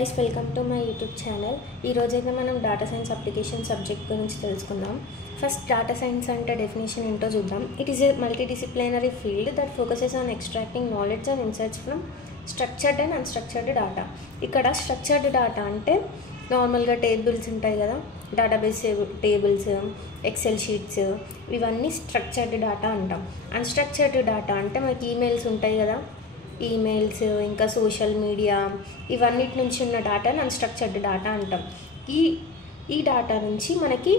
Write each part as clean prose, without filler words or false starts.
Guys welcome to my YouTube channel. ఈరోజైతే మనం data science application subject గురించి తెలుసుకుందాం. ఫస్ట్ డేటా సైన్స్ అంటే డెఫినేషన్ ఏంటో చూద్దాం. It is a multidisciplinary field that focuses on extracting knowledge and insights from structured and unstructured data. ఇక్కడ structured data అంటే నార్మల్గా టేబుల్స్ ఉంటాయి కదా, డేటాబేస్ టేబుల్స్, ఎక్సెల్ షీట్స్, ఇవన్నీ స్ట్రక్చర్డ్ డేటా అంటాం. అన్స్ట్రక్చర్డ్ డేటా అంటే మనకి ఈమెయిల్స్ ఉంటాయి కదా, ఈమెయిల్స్ ఇంకా సోషల్ మీడియా, ఇవన్నిటి నుంచి ఉన్న డేటాని అన్స్ట్రక్చర్డ్ డేటా అంటాం. ఈ డేటా నుంచి మనకి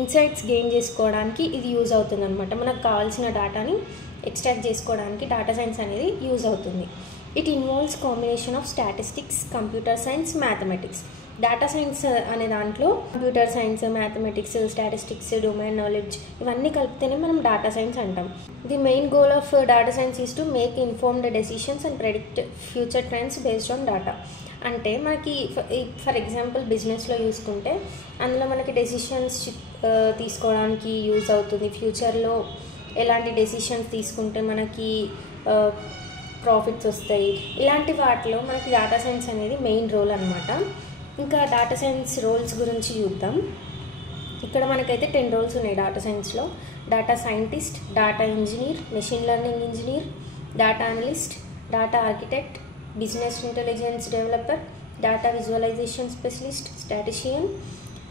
ఇన్సైట్స్ గెయిన్ చేసుకోవడానికి ఇది యూజ్ అవుతుంది అనమాట. మనకు కావాల్సిన డేటాని ఎక్స్ట్రాక్ట్ చేసుకోవడానికి డేటా సైన్స్ అనేది యూజ్ అవుతుంది. It involves combination of statistics, computer science, mathematics. Data science అనే దాంట్లో computer science, mathematics, statistics, domain knowledge ఇవన్నీ కలిపితేనే మనం డేటా సైన్స్ అంటాం. The main goal of data science is to make informed decisions and predict future trends based on data. అంటే మనకి for example బిజినెస్లో చూసుకుంటే అందులో మనకి డెసిషన్స్ తీసుకోవడానికి యూజ్ అవుతుంది. ఫ్యూచర్లో ఎలాంటి డెసిషన్స్ తీసుకుంటే మనకి ప్రాఫిట్స్ వస్తాయి, ఇలాంటి వాటిలో మనకి డేటా సైన్స్ అనేది మెయిన్ రోల్ అనమాట. ఇంకా డేటా సైన్స్ రోల్స్ గురించి చూద్దాం. ఇక్కడ మనకైతే 10 రోల్స్ ఉన్నాయి డేటా సైన్స్లో. Data scientist, data engineer, machine learning engineer, data analyst, data architect, business intelligence developer, data visualisation specialist, statistician,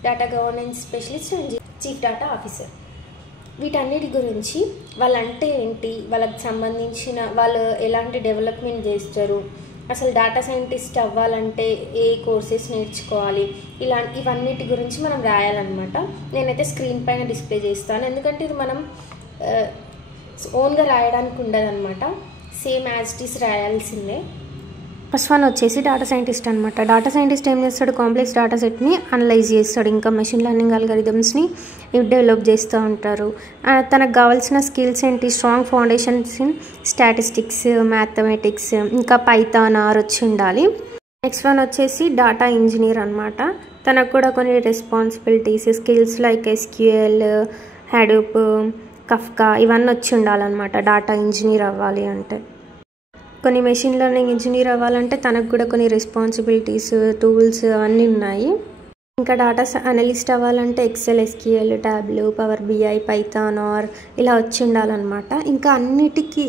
data governance specialist and chief data officer. వీటన్నిటి గురించి వాళ్ళంటే ఏంటి, వాళ్ళకి సంబంధించిన వాళ్ళు ఎలాంటి డెవలప్మెంట్ చేస్తారు, అసలు డేటా సైంటిస్ట్ అవ్వాలంటే ఏ కోర్సెస్ నేర్చుకోవాలి, ఇవన్నిటి గురించి మనం రాయాలన్నమాట. నేనైతే స్క్రీన్ పైన డిస్ప్లే చేస్తాను, ఎందుకంటే ఇది మనం ఓన్గా రాయడానికి ఉండదు అనమాట, సేమ్ యాజ్ ఇట్ ఈస్ రాయాల్సిందే. ఫస్ట్ వన్ వచ్చేసి డేటా సైంటిస్ట్ అనమాట. డేటా సైంటిస్ట్ ఏం చేస్తాడు, కాంప్లెక్స్ డేటా సెట్ని అనలైజ్ చేస్తాడు, ఇంకా మెషిన్ లెర్నింగ్ అల్గారిథమ్స్ని డెవలప్ చేస్తూ ఉంటారు. తనకు కావాల్సిన స్కిల్స్ ఏంటి, strong foundations in statistics, mathematics, ఇంకా పైథాన్, ఆర్ వచ్చి ఉండాలి. నెక్స్ట్ వన్ వచ్చేసి డేటా ఇంజనీర్ అనమాట. తనకు కూడా కొన్ని responsibilities, skills like SQL, Hadoop, Kafka ఇవన్నీ వచ్చి ఉండాలన్నమాట డేటా ఇంజనీర్ అవ్వాలి అంటే. కొన్ని మెషిన్ లెర్నింగ్ ఇంజనీర్ అవ్వాలంటే తనకు కూడా కొన్ని రెస్పాన్సిబిలిటీస్, టూల్స్ అన్నీ ఉన్నాయి. ఇంకా డేటా అనలిస్ట్ అవ్వాలంటే Excel, SQL, Tableau, Power BI, Python, R ఇలా వచ్చి ఉండాలన్నమాట. ఇంకా అన్నిటికీ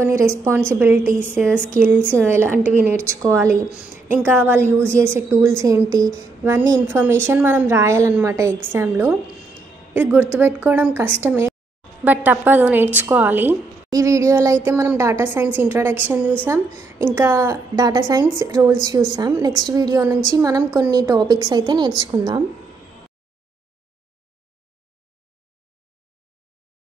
కొన్ని రెస్పాన్సిబిలిటీస్, స్కిల్స్ ఇలాంటివి నేర్చుకోవాలి. ఇంకా వాళ్ళు యూజ్ చేసే టూల్స్ ఏంటి, ఇవన్నీ ఇన్ఫర్మేషన్ మనం రాయాలన్నమాట ఎగ్జామ్లో. ఇది గుర్తుపెట్టుకోవడం కష్టమే, బట్ తప్పదు, నేర్చుకోవాలి. ఈ వీడియోలో అయితే మనం డేటా సైన్స్ ఇంట్రడక్షన్ చూసాం, ఇంకా డేటా సైన్స్ రోల్స్ చూసాం. నెక్స్ట్ వీడియో నుంచి మనం కొన్ని టాపిక్స్ అయితే నేర్చుకుందాం.